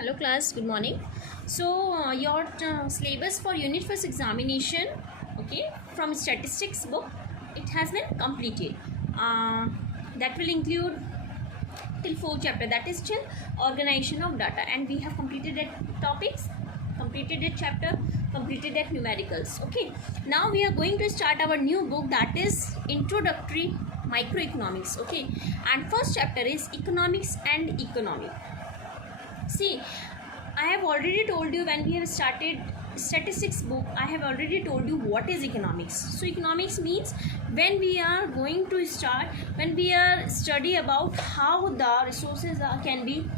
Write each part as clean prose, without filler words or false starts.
Hello class, good morning. So your syllabus for unit first examination, okay, from statistics book, it has been completed. That will include till 4th chapter, that is till organization of data, and we have completed that topics, completed that chapter, completed that numericals. Okay, now we are going to start our new book, that is introductory microeconomics. Okay, and first chapter is economics and economy. See, I have already told you when we have started statistics book, I have already told you what is economics. So economics means when we are going to start, when we are study about how the resources can be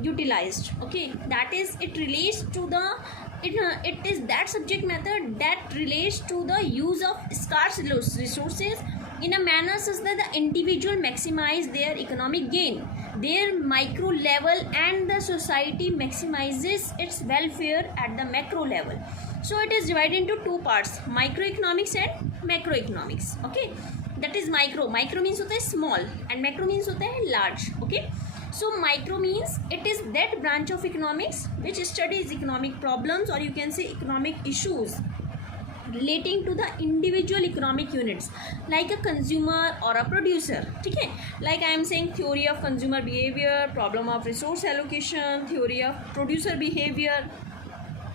utilized. Okay, that is, it relates to the it is that subject matter that relates to the use of scarce resources in a manner such that the individual maximize their economic gain, their micro level, and the society maximizes its welfare at the macro level. So it is divided into two parts, microeconomics and macroeconomics. Okay, that is micro means होता है small and macro means होता है large. Okay, so micro means it is that branch of economics which studies economic problems, or you can say economic issues relating to the individual economic units, like a consumer or a producer. ठीक है, like I am saying theory of consumer behavior, problem of resource allocation, theory of producer behavior.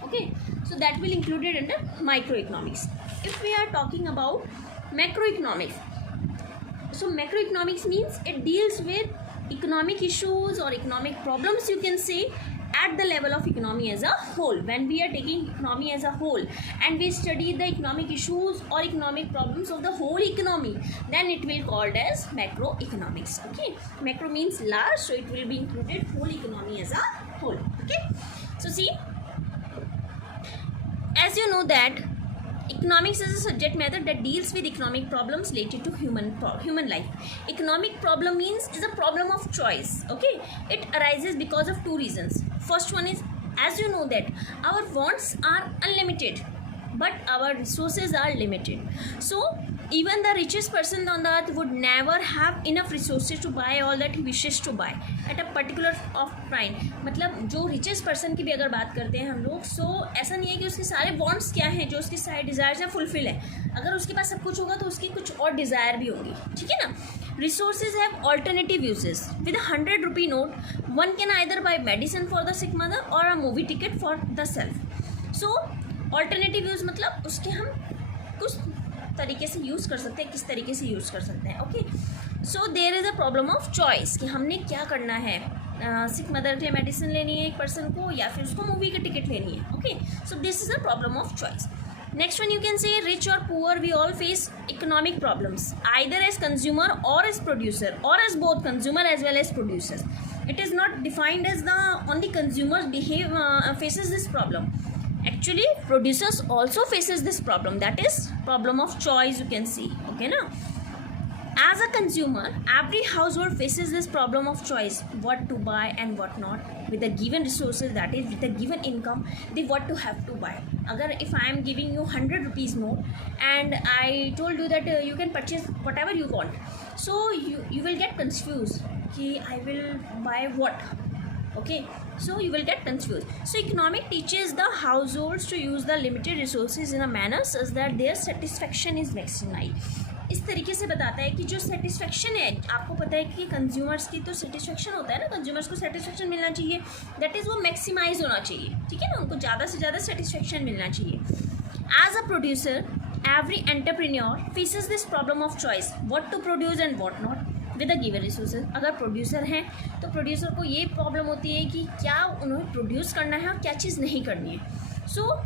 Okay, so that will included in the microeconomics. If we are talking about macroeconomics, so macroeconomics means it deals with economic issues or economic problems, you can say, at the level of economy as a whole. When we are taking economy as a whole and we study the economic issues or economic problems of the whole economy, then it will called as macroeconomics. Okay, macro means large, so it will be included whole economy as a whole. Okay, so see, as you know that economics is a subject matter that deals with economic problems related to human life. Economic problem means is a problem of choice. Okay, it arises because of two reasons. First one is, as you know that our wants are unlimited but our resources are limited. So even the richest person on the earth would never have enough resources to buy all that he wishes to buy at a particular of time. मतलब जो richest person की भी अगर बात करते हैं हम लोग, so ऐसा नहीं है कि उसके सारे wants क्या हैं, जो उसके सारे desires हैं फुलफिल है. अगर उसके पास सब कुछ होगा तो उसकी कुछ और desire भी होंगी. ठीक है ना. Resources have alternative uses. With a 100 rupee note, one can either buy medicine for the sick mother or a movie ticket for the self. So alternative use मतलब उसके हम कुछ तरीके से यूज़ कर सकते हैं, किस तरीके से यूज़ कर सकते हैं. Okay, so there is a problem of choice कि हमने क्या करना है. सिक मदर के मेडिसिन लेनी है एक पर्सन को, या फिर उसको मूवी की टिकट लेनी है. Okay, so this is a problem of choice. Next one, you can say rich or poor, we all face economic problems either as consumer or as producer, or as both consumer as well as producers. It is not defined as the only consumers faces this problem. Actually producers also faces this problem, that is problem of choice, you can see. Okay na. As a consumer, every household faces this problem of choice, what to buy and what not, with the given resources, that is with the given income, they what to have to buy. Agar if I am giving you 100 rupees note and I told you that you can purchase whatever you want, so you will get confused ki I will buy what. Okay, so you will get confused. So economic teaches the households to use the limited resources in a manner such that their satisfaction is maximized. इस तरीके से बताता है कि जो satisfaction है, आपको पता है कि कंज्यूमर्स की तो सेटिस्फेक्शन होता है ना, कंज्यूमर्स को सेटिस्फेक्शन मिलना चाहिए, दैट इज़ वो मैक्सिमाइज होना चाहिए. ठीक है ना, उनको ज़्यादा से ज़्यादा सेटिस्फेक्शन मिलना चाहिए. As a producer, every entrepreneur faces this problem of choice, what to produce and what not with the given resources. अगर प्रोड्यूसर हैं तो प्रोड्यूसर को ये प्रॉब्लम होती है कि क्या उन्हें प्रोड्यूस करना है और क्या चीज़ नहीं करनी है. So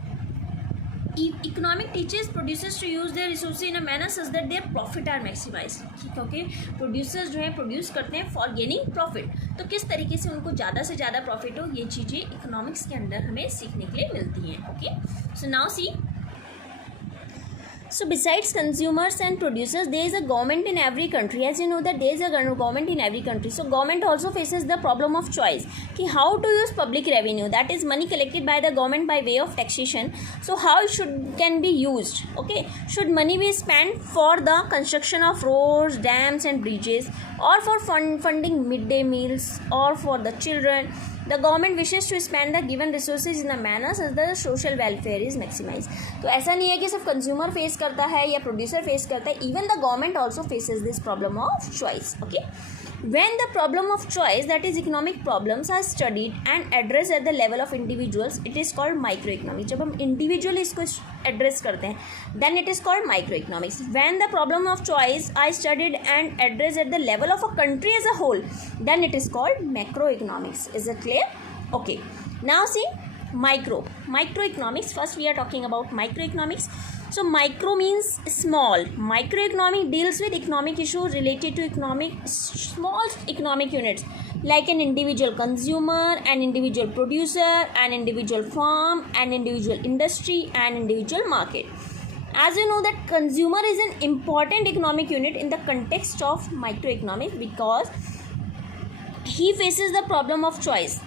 economic teachers producers to use their resources in a manner such that their profit are maximise. ठीक है, ओके, प्रोड्यूसर्स जो है प्रोड्यूस करते हैं फॉर गेनिंग प्रॉफिट, तो किस तरीके से उनको ज़्यादा से ज़्यादा प्रॉफिट हो, ये चीज़ें इकोनॉमिक्स के अंदर हमें सीखने के लिए मिलती हैं. Okay, so now see, so besides consumers and producers, there is a government in every country. As you know that there is a government in every country, so government also faces the problem of choice ki how to use public revenue, that is money collected by the government by way of taxation. So how it can be used. Okay, should money be spent for the construction of roads, dams and bridges, or for funding midday meals, or for the children, the government wishes to spend the given resources in a manner such that the social welfare is maximise. तो ऐसा नहीं है कि सिर्फ consumer face करता है या producer face करता है, even the government also faces this problem of choice. Okay, when the problem of choice, that is economic problems, are studied and addressed at the level of individuals, it is called microeconomics. जब हम individual इसको address करते हैं then it is called microeconomics. When the problem of choice are studied and addressed at the level of a country as a whole, then it is called macroeconomics. Is it clear? Okay, now see microeconomics. First we are talking about microeconomics. So micro means small. Microeconomic deals with economic issues related to small economic units like an individual consumer, an individual producer, an individual farm, an individual industry, and individual market. As you know that consumer is an important economic unit in the context of microeconomics because he faces the problem of choice.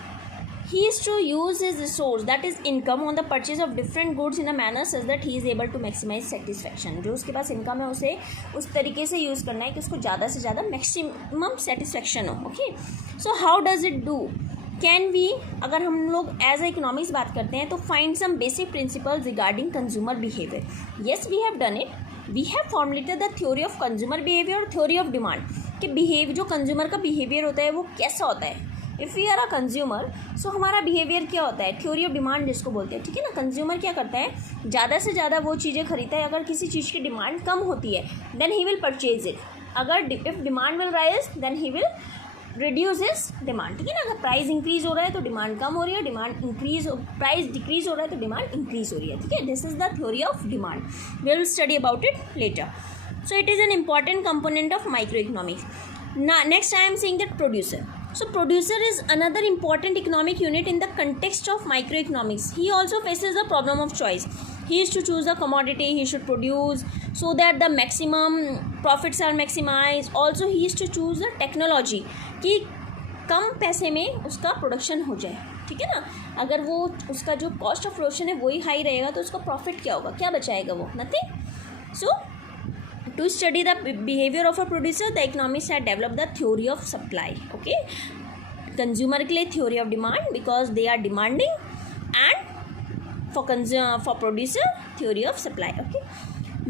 He is to use his resource, that is income, on the purchase of different goods in a manner such that he is able to maximize satisfaction. जो उसके पास income है उसे उस तरीके से use करना है कि उसको ज़्यादा से ज़्यादा मैक्सिमम सेटिस्फेक्शन हो. Okay, so how does it do? Can we, अगर हम लोग एज ए इकोनॉमिक्स बात करते हैं तो find some basic principles regarding consumer behaviour. Yes, we have done it. We have formulated the theory of consumer behaviour और theory of demand. कि जो कंज्यूमर का बिहेवियर होता है वो कैसा होता है. If we are a consumer, so हमारा बिहेवियर क्या होता है, थ्योरी ऑफ डिमांड जिसको बोलते हैं. ठीक है ना, कंज्यूमर क्या करता है, ज़्यादा से ज़्यादा वो चीज़ें खरीदता है. अगर किसी चीज़ की डिमांड कम होती है then he will purchase it. अगर if demand will rise then he will reduce his demand. ठीक है ना, अगर प्राइस इंक्रीज हो रहा है तो डिमांड कम हो रही है, डिमांड इंक्रीज, प्राइस डिक्रीज हो रहा है तो डिमांड इंक्रीज हो रही है. ठीक है, this is the theory of demand. We will study about it later. So it is an important component of micro economics. Next I am saying that producer. So producer is another important economic unit in the context of microeconomics. He also faces the problem of choice. He is to choose a commodity he should produce so that the maximum profits are maximized. Also he is to choose a technology कि कम पैसे में उसका production हो जाए. ठीक है ना, अगर वो उसका जो कॉस्ट ऑफ प्रोडक्शन है वही हाई रहेगा तो उसका प्रॉफिट क्या होगा, क्या बचाएगा वो, nothing. So to study the behavior of a producer, the economists have developed the theory of supply. Okay, consumer के लिए theory of demand because they are demanding, and for producer theory of supply. Okay,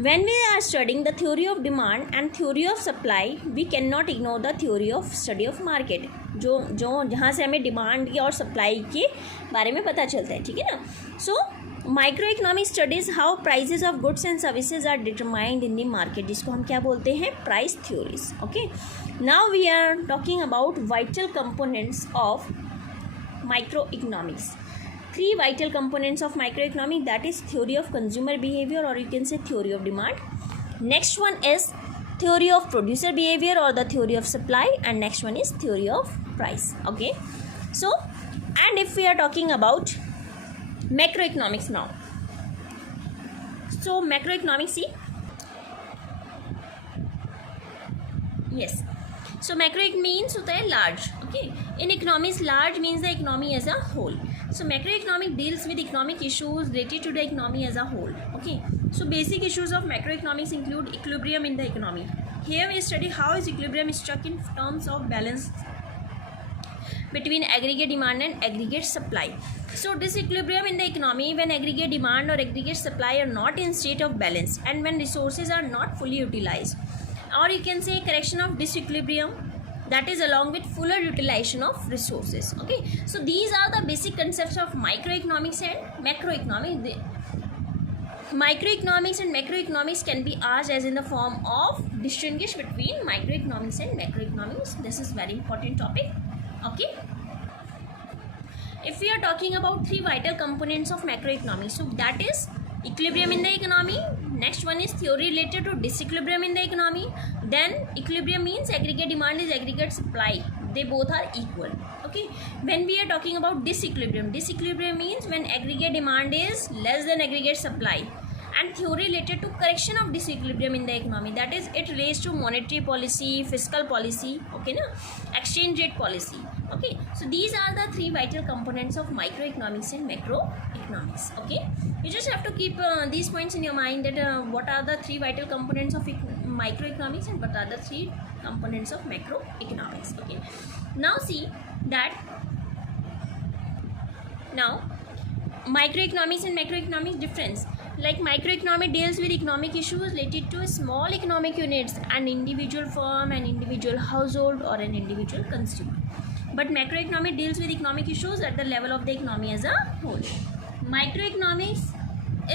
when we are studying the theory of demand and theory of supply, we cannot ignore the theory of study of market. जो जहाँ से हमें demand की और supply के बारे में पता चलता है. ठीक है ना, so microeconomic studies how prices of goods and services are determined in the market, जिसको हम क्या बोलते हैं, price theories. Okay, now we are talking about vital components of microeconomics. 3 vital components of microeconomics, that is theory of consumer behavior or you can say theory of demand. Next one is theory of producer behavior or the theory of supply, and next one is theory of price. Okay, so and if we are talking about macroeconomics now, so macroeconomics, see, yes, so macro means होता है large. Okay, in economics large means the economy as a whole. So macroeconomic deals with economic issues related to the economy as a whole. Okay, so basic issues of macroeconomics include equilibrium in the economy. Here we study how is equilibrium struck in terms of balance between aggregate demand and aggregate supply. So disequilibrium in the economy when aggregate demand or aggregate supply are not in state of balance and when resources are not fully utilized, or you can say correction of disequilibrium, that is along with fuller utilization of resources. Okay, so these are the basic concepts of microeconomics and macroeconomics. Microeconomics and macroeconomics can be asked as in the form of distinguish between microeconomics and macroeconomics. This is very important topic. Okay, if we are talking about 3 vital components of macroeconomics, so that is equilibrium in the economy, next one is theory related to disequilibrium in the economy, then equilibrium means aggregate demand is aggregate supply, they both are equal. Okay, when we are talking about disequilibrium means when aggregate demand is less than aggregate supply, and theory related to correction of disequilibrium in the economy, that is it relates to monetary policy, fiscal policy, okay na, exchange rate policy. Okay, so these are the 3 vital components of microeconomics and macroeconomics. Okay, you just have to keep these points in your mind, that what are the 3 vital components of microeconomics and what are the 3 components of macroeconomics. Okay, now see that Now, microeconomics and macroeconomics difference. Like microeconomic deals with economic issues related to small economic units, an individual firm, an individual household, or an individual consumer. But macroeconomic deals with economic issues at the level of the economy as a whole. Microeconomics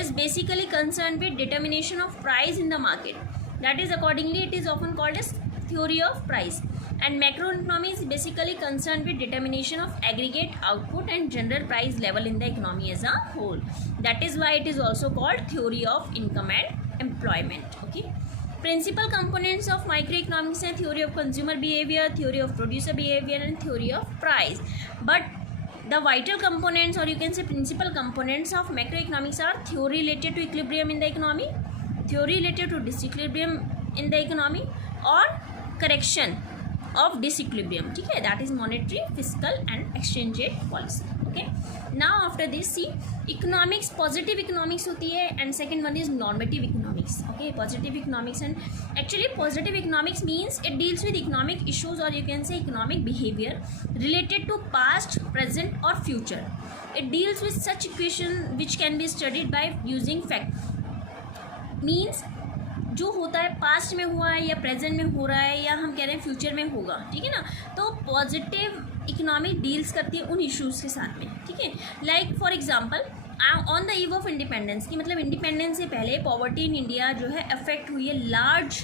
is basically concerned with determination of price in the market. That is, accordingly, it is often called as theory of price. And macroeconomics is basically concerned with determination of aggregate output and general price level in the economy as a whole. That is why it is also called theory of income and employment. Okay. Principal components of microeconomics are theory of consumer behavior, theory of producer behavior, and theory of price. But the vital components, or you can say principal components of macroeconomics, are theory related to equilibrium in the economy, theory related to disequilibrium in the economy, or correction of disequilibrium. ठीक है, that is monetary, fiscal and exchange rate policy. Okay. Now after this, see, economics, positive economics होती है, and second one is normative economics. Okay, positive economics, and actually positive economics means it deals with economic issues, or you can say economic behavior related to past, present or future. It deals with such equation which can be studied by using fact. Means जो होता है past में हुआ है या present में हो रहा है या हम कह रहे हैं फ्यूचर में होगा, ठीक है ना. तो पॉजिटिव इकोनॉमिक डील्स करती है उन इश्यूज़ के साथ में, ठीक है. Like for example, on the eve of independence, की मतलब इंडिपेंडेंस से पहले पॉवर्टी इन इंडिया जो है अफेक्ट हुई है large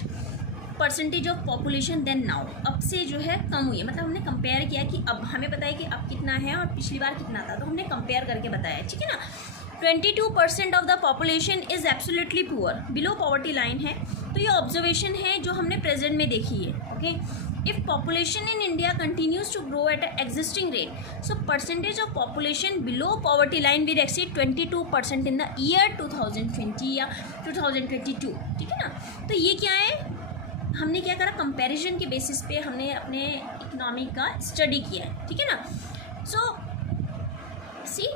percentage of population then now. अब से जो है कम हुई है, मतलब हमने कंपेयर किया कि अब हमें पता है कि अब कितना है और पिछली बार कितना था, तो हमने कंपेयर करके बताया, ठीक है ना. 22% of the population is absolutely poor, below poverty line है. तो ये ऑब्जर्वेशन है जो हमने प्रेजेंट में देखी है. Okay, if population in India continues to grow at existing rate, so percentage of population below poverty line will exceed 22% in the year 2020 या 2022, ठीक है ना. तो ये क्या है, हमने क्या करा, कंपैरिजन के बेसिस पे हमने अपने इकोनॉमी का स्टडी किया है, ठीक है ना. So see,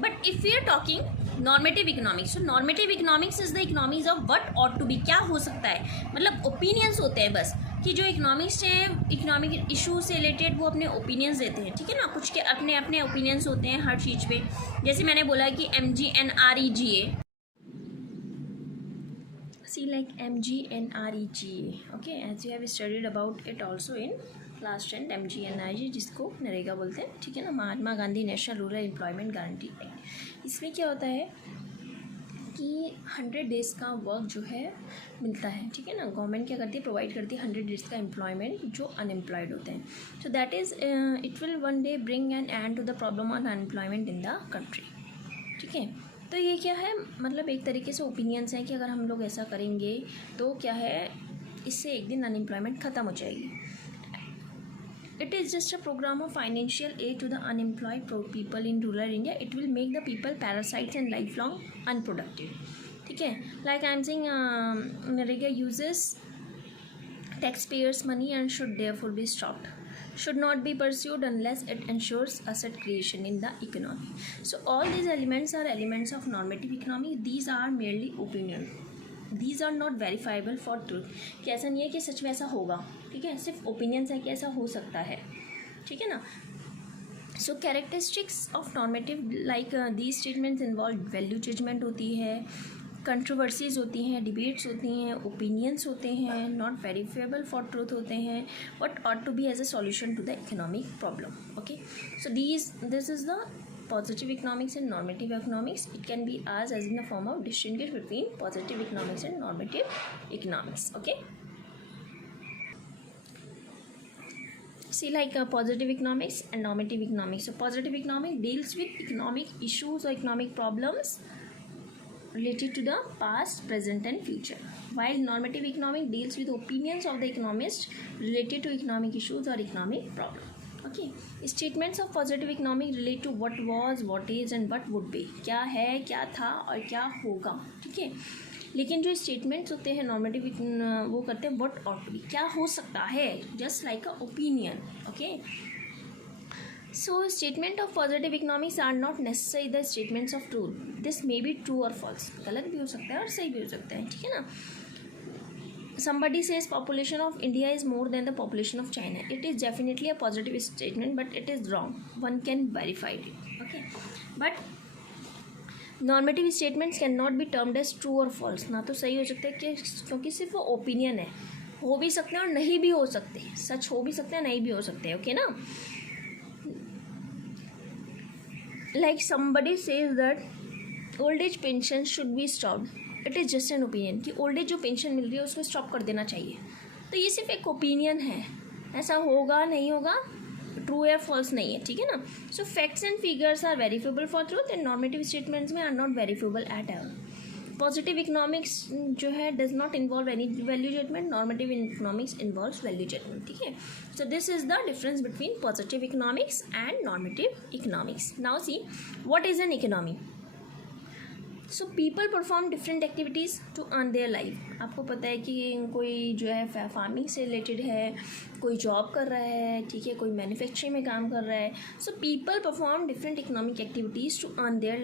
but if we are talking normative economics, so normative economics is the economics of what ought to be, क्या हो सकता है, मतलब ओपिनियंस होते हैं बस, कि जो इकोनॉमिक्स हैं इकोनॉमिक इशू से रिलेटेड वो अपने ओपिनियंस देते हैं, ठीक है ना. कुछ के अपने अपने ओपिनियंस होते हैं हर चीज़ पे. जैसे मैंने बोला कि MGNREGA, see like MGNREGA, okay, as you have studied about it also in class 10, MGNREGA जिसको नरेगा बोलते हैं, ठीक है ना, Mahatma Gandhi national rural employment guarantee act. इसमें क्या होता है कि 100 डेज़ का वर्क जो है मिलता है, ठीक है ना. गवर्नमेंट क्या करती है, प्रोवाइड करती है 100 डेज़ का एम्प्लॉयमेंट जो अनएम्प्लॉयड होते हैं. So that is it will one day bring an end to the problem on unemployment in the country, ठीक है. तो ये क्या है, मतलब एक तरीके से ओपिनियंस है कि अगर हम लोग ऐसा करेंगे तो क्या है, इससे एक दिन अनएम्प्लॉयमेंट ख़त्म हो जाएगी. It is just a program of financial aid to the unemployed people in rural India. It will make the people parasites and lifelong unproductive. ठीक है, like I am saying, NREGA uses taxpayers' money and should therefore be stopped. Should not be pursued unless it ensures asset creation in the economy. So all these elements are elements of normative economy. These are merely opinion. These are not verifiable for truth. कि ऐसा नहीं है कि सच में ऐसा होगा, ठीक है, सिर्फ ओपिनियंस है कि ऐसा हो सकता है, ठीक है ना. So characteristics of normative, like these statements involve value judgement होती है, कंट्रोवर्सीज होती हैं, डिबेट्स होती हैं, ओपिनियंस होते हैं, नॉट वेरीफाइबल फॉर ट्रूथ होते हैं, but ought to be as a solution to the economic problem. Okay, so this is the positive economics and normative economics. It can be asked as in the form of distinguish between positive economics and normative economics. Okay, see like positive economics and normative economics. So positive economics deals with economic issues or economic problems related to the past, present and future, while normative economics deals with opinions of the economist related to economic issues or economic problems. Okay, statements of positive economic relate to what was, what is and what would be, क्या है, क्या था और क्या होगा, ठीक है. लेकिन जो स्टेटमेंट्स होते हैं नॉर्मेटिव, वो करते हैं व्हाट ऑट टू बी, क्या हो सकता है, just like a opinion. Okay, so statement of positive economics are not necessary the statements of truth. This may be true और फॉल्स, गलत भी हो सकता है और सही भी हो सकता है, ठीक है ना. somebody says population of India is more than the population of China. It is definitely a positive statement, but it is wrong. One can verify it. Okay, but normative statements can not be termed as true और false. ना तो सही हो सकते हैं कि क्योंकि सिर्फ वो ओपिनियन है, हो भी सकते हैं और नहीं भी हो सकते, सच हो भी सकते हैं नहीं भी हो सकते हैं. ओके ना, like somebody says that old age pension should be stopped. It is just an opinion कि ओल्ड एज जो पेंशन मिल रही है उसको स्टॉप कर देना चाहिए. तो ये सिर्फ एक ओपिनियन है, ऐसा होगा नहीं होगा, ट्रू या फॉल्स नहीं है. ठीक है ना. So facts and figures are verifiable for truth and normative statements में are not verifiable at all. Positive economics जो है does not involve any value judgement, normative economics involves value judgement. ठीक है. So this is the difference between positive economics and normative economics. Now see what is an economy. So people perform different activities to earn their life. आपको पता है कि कोई जो है farming से रिलेटेड है, कोई जॉब कर रहा है, ठीक है, कोई मैन्युफैक्चरिंग में काम कर रहा है. So people perform different economic activities to earn their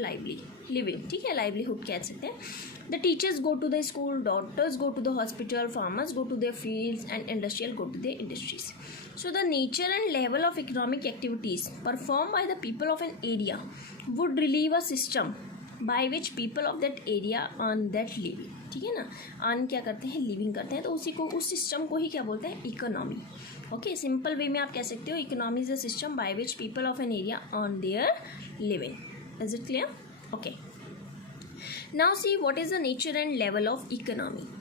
living. ठीक है, लाइवलीहुड कह सकते हैं. The teachers go to the school, doctors go to the hospital, farmers go to their fields and industrial go to their industries. So the nature and level of economic activities performed by the people of an area would relieve a system by which people of that area earn that living. ठीक है ना, earn क्या करते हैं, living करते हैं. तो उसी को, उस सिस्टम को ही क्या बोलते हैं, इकोनॉमी. ओके, सिंपल वे में आप कह सकते हो economy is a system by which people of an area earn their living. Is it clear? Okay, now see what is the nature and level of economy.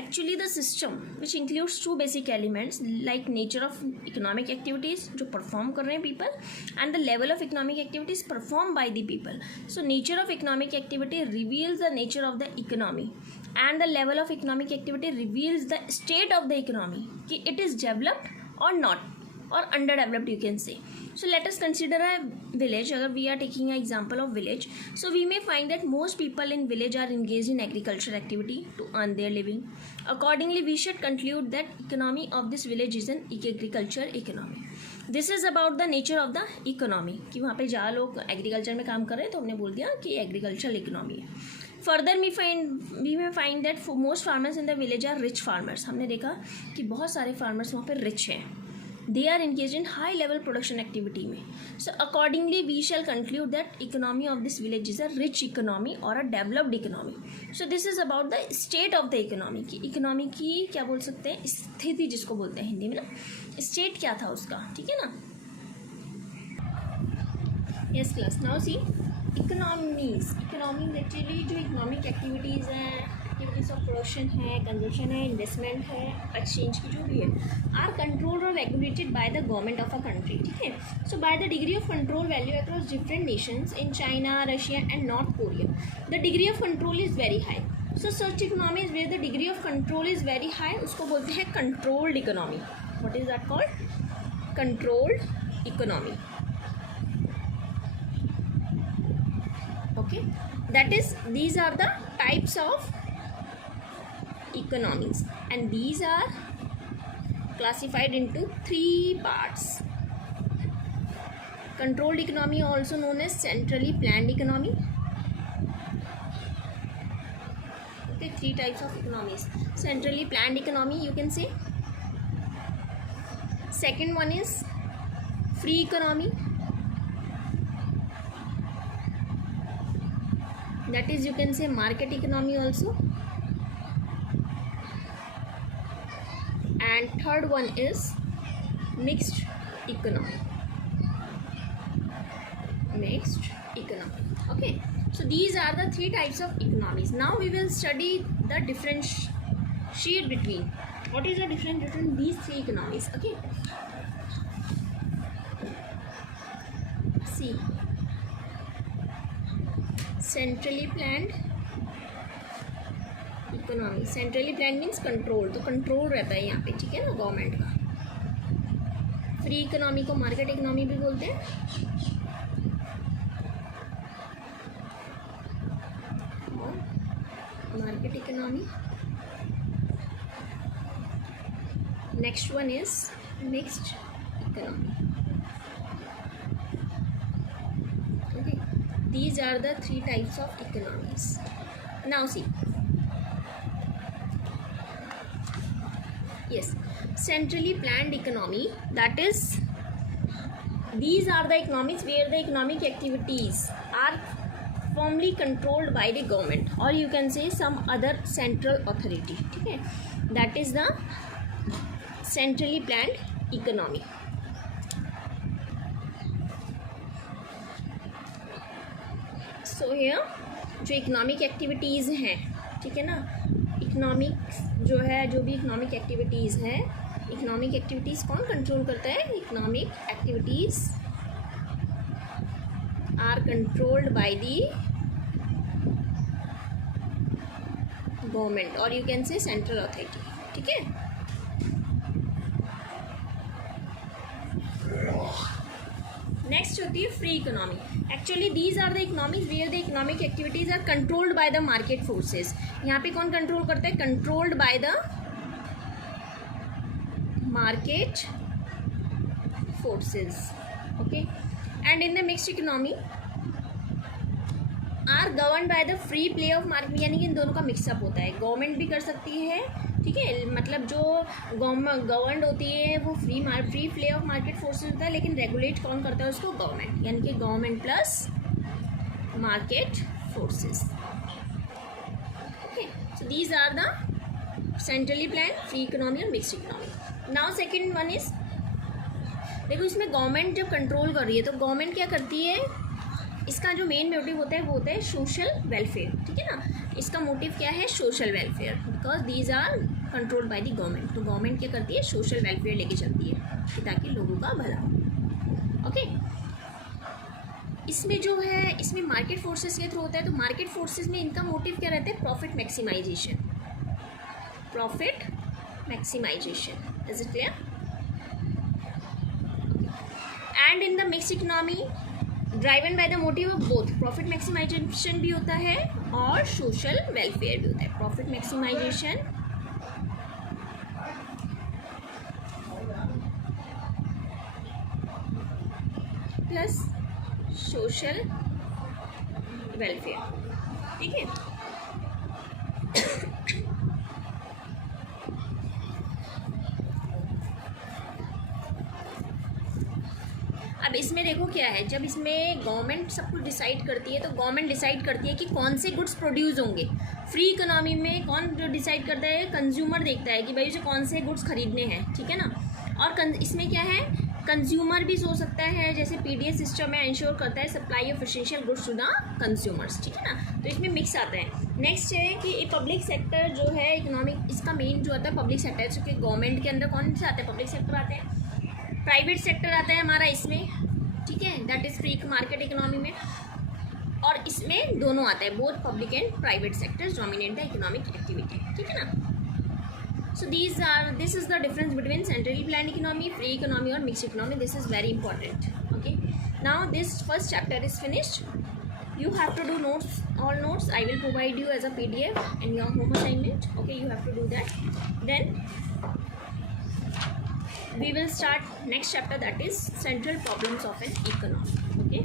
Actually the system which includes two basic elements like nature of economic activities जो perform कर रहे हैं people and the level of economic activities performed by the people. So nature of economic activity reveals the nature of the economy and the level of economic activity reveals the state of the economy कि it is developed or not or underdeveloped you can say. So let us consider a village. अगर we are taking an example of village, so we may find that most people in village are engaged in agriculture activity to earn their living. Accordingly, we should conclude that economy of this village is an agriculture economy. This is about the nature of the economy कि वहाँ पे जहाँ लोग agriculture में काम कर रहे हैं तो हमने बोल दिया कि एग्रीकल्चर इकोनॉमी है. Further we may find that for most farmers in the village are rich farmers. हमने देखा कि बहुत सारे farmers वहाँ पे rich हैं. They are engaged in high level production activity में. So accordingly we shall conclude that economy of this village is a rich economy or a developed economy. So this is about the state of the economy की economy की क्या बोल सकते हैं, स्थिति जिसको बोलते हैं हिंदी में ना, स्टेट क्या था उसका. ठीक है ना. Yes class. Now see economies actually जो इकोनॉमिक एक्टिविटीज़ हैं, एक्टिविटीज ऑफ प्रोडक्शन है, कंजप्शन है, इन्वेस्टमेंट है, एक्सचेंज की जो भी है, आर कंट्रोल्ड और regulated by the government of a country. ठीक है. So by the degree of control value across different nations in China, Russia and North Korea, the degree of control is very high. So such economy is where the degree of control is very high, उसको बोलते हैं controlled economy. What is that called? Controlled economy. Okay, that is, these are the types of economies and these are classified into three parts. Controlled economy also known as centrally planned economy. Okay, three types of economies. Centrally planned economy you can say. Second one is free economy. That is you can say market economy also. And third one is mixed economy. Okay, so these are the three types of economies. Now we will study the differentiate between, what is the difference between these three economies. Okay, see, centrally planned economy. Centrally plan means control, तो control रहता है यहाँ पे. ठीक है ना, government का. Free economy को मार्केट इकोनॉमी भी बोलते हैं. Market economy. Next one is mixed economy. These are the three types of economies. Now see, Yes, centrally planned economy, that is, these are the economics where the economic activities are firmly controlled by the government, or you can say some other central authority. ठीक है, that is the centrally planned economy. So here जो economic activities हैं, ठीक है ना, economics जो है, जो भी इकोनॉमिक एक्टिविटीज़ हैं, इकोनॉमिक एक्टिविटीज़ कौन कंट्रोल करता है? Economic activities are controlled by the government, और you can say central authority. ठीक है, नेक्स्ट होती है free economy. Actually these are the economics where the economic activities are controlled by the market forces. यहाँ पे कौन कंट्रोल करता है? Controlled by the market forces. Okay, and in the mixed economy are govern by the free play of market, यानी कि इन दोनों का mix up होता है. गवर्नमेंट भी कर सकती है, ठीक है, मतलब जो गवर्नमेंट होती है वो free play of market forces होता है, लेकिन रेगुलेट कौन करता है उसको? गवर्नमेंट, यानी कि government plus market forces. Okay, so these are the centrally plan, free economy और mixed economy. Now second one is, देखो इसमें गवर्नमेंट जब कंट्रोल कर रही है तो गवर्नमेंट क्या करती है? इसका जो मेन मोटिव होता है वो होता है सोशल वेलफेयर. ठीक है ना, इसका मोटिव क्या है? Social welfare, because these are controlled by the government. तो गवर्नमेंट क्या करती है? सोशल वेलफेयर लेके चलती है कि ताकि लोगों का भला हो. ओके, इसमें जो है, इसमें मार्केट फोर्सेस के थ्रू होता है. तो मार्केट फोर्सेस में इनका मोटिव क्या रहता है? Profit maximisation. Profit maximisation, is it clear? And in the mixed economy driven by the motive of both, profit maximisation भी होता है और सोशल वेलफेयर भी होता है. Profit maximisation plus social welfare. ठीक है, अब इसमें देखो क्या है, जब इसमें गवर्नमेंट सब कुछ डिसाइड करती है तो गवर्नमेंट डिसाइड करती है कि कौन से गुड्स प्रोड्यूस होंगे. फ्री इकोनॉमी में कौन जो डिसाइड करता है? कंज्यूमर देखता है कि भाई उसे कौन से गुड्स खरीदने हैं. ठीक है ना, और इसमें क्या है? कंज्यूमर भी सोच सकता है, जैसे पीडीएस सिस्टम है, इंश्योर करता है supply of essential goods to the consumers. ठीक है ना, तो इसमें मिक्स आता है. नेक्स्ट है कि पब्लिक सेक्टर जो है इकोनॉमिक, इसका मेन जो आता है पब्लिक सेक्टर, जो कि गवर्नमेंट के अंदर कौन से आते हैं? पब्लिक सेक्टर आते हैं. प्राइवेट सेक्टर आता है हमारा इसमें, ठीक है, that is free market economy में. और इसमें दोनों आता है, both public and private sectors dominate the economic activity. ठीक है ना, so this is the difference between centrally plan economy, free economy और mixed economy. This is very important. Okay, now this first chapter is finished. You have to do notes, all notes I will provide you as a PDF and your home assignment. Okay, you have to do that. Then we will start next chapter, that is central problems of an economy. Okay.